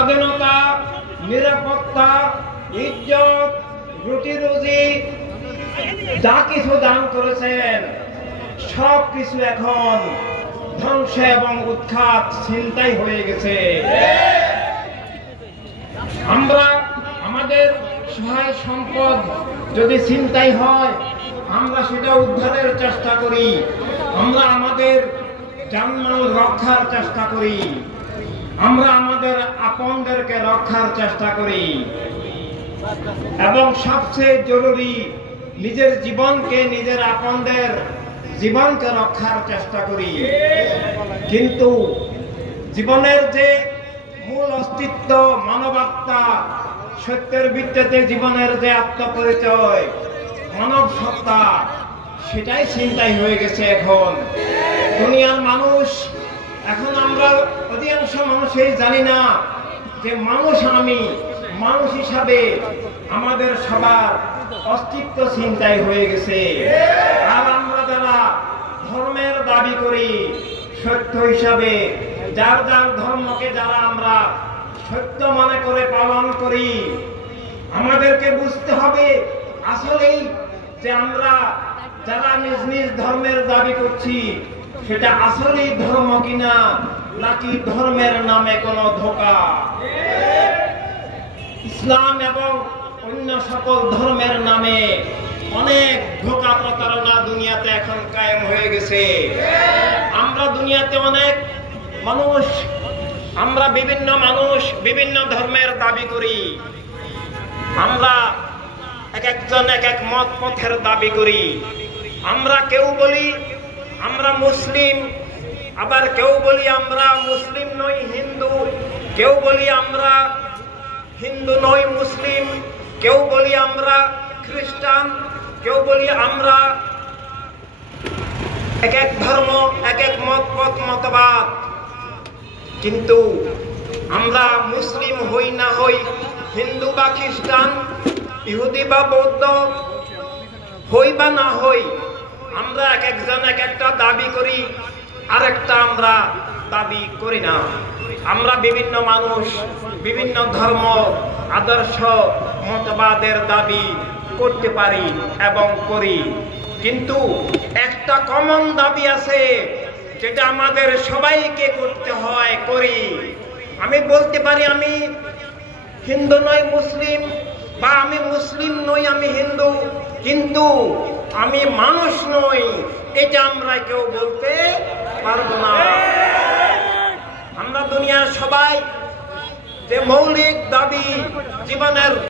স্বাধীনতা, নিরাপত্তা, ইজ্জত, রুটি রুজি যা কিছু দান করেছেন সব কিছু এখন ধ্বংস এবং উৎখাত ছিনতাই হয়ে গেছে। আমরা আমাদের সহায় সম্পদ যদি ছিনতাই হয় আমরা সেটা উদ্ধারের চেষ্টা করি, আমরা আমাদের জানমাল রক্ষার চেষ্টা করি, আমরা আমাদের আপনদেরকে রক্ষার চেষ্টা করি এবং সবচেয়ে জরুরি নিজের জীবনকে, নিজের আপনদের জীবনকে রক্ষার চেষ্টা করি। কিন্তু জীবনের যে মূল অস্তিত্ব, মানবাত্মা, সত্যের ভিত্তিতে জীবনের যে আত্মপরিচয়, মানব সত্তা, সেটাই ছিনতাই হয়ে গেছে এখন দুনিয়ার মানুষ। এখন আমরা অধিকাংশ মানুষই জানি না যে মানুষ, আমি মানুষ হিসাবে আমাদের সবার অস্তিত্ব ছিনতাই হয়ে গেছে। আর আমরা যারা ধর্মের দাবি করি সত্য হিসাবে, যার যার ধর্মকে যারা আমরা সত্য মনে করে পালন করি, আমাদেরকে বুঝতে হবে আসলেই যে আমরা যারা নিজ নিজ ধর্মের দাবি করছি সেটা আসলেই ধর্ম কিনা, নাকি ধর্মের নামে কোনো ধোঁকা। ইসলাম এবং অন্য সকল ধর্মের নামে অনেক ধোঁকা প্রতারণা দুনিয়াতে এখন কায়েম হয়ে গেছে। আমরা দুনিয়াতে অনেক মানুষ, আমরা বিভিন্ন মানুষ বিভিন্ন ধর্মের দাবি করি, আমরা এক একজন এক এক মত পথের দাবি করি। আমরা কেউ বলি আমরা মুসলিম, আবার কেউ বলি আমরা মুসলিম নই হিন্দু, কেউ বলি আমরা হিন্দু নই মুসলিম, কেউ বলি আমরা খ্রিস্টান, কেউ বলি আমরা এক এক ধর্ম, এক এক মত পথ মতবাদ। কিন্তু আমরা মুসলিম হই না হই, হিন্দু বা খ্রিস্টান, ইহুদি বা বৌদ্ধ হই বা না হই, আমরা এক একজন এক একটা দাবি করি, আরেকটা আমরা দাবি করি না। আমরা বিভিন্ন মানুষ বিভিন্ন ধর্ম, আদর্শ, মতবাদের দাবি করতে পারি এবং করি, কিন্তু একটা কমন দাবি আছে যেটা আমাদের সবাইকে করতে হয়, করি। আমি বলতে পারি আমি হিন্দু নই মুসলিম, বা আমি মুসলিম নই আমি হিন্দু, কিন্তু আমি মানুষ নই, এটা আমরা কেউ বলতে পারবো না। আমরা দুনিয়ার সবাই যে মৌলিক দাবি জীবনের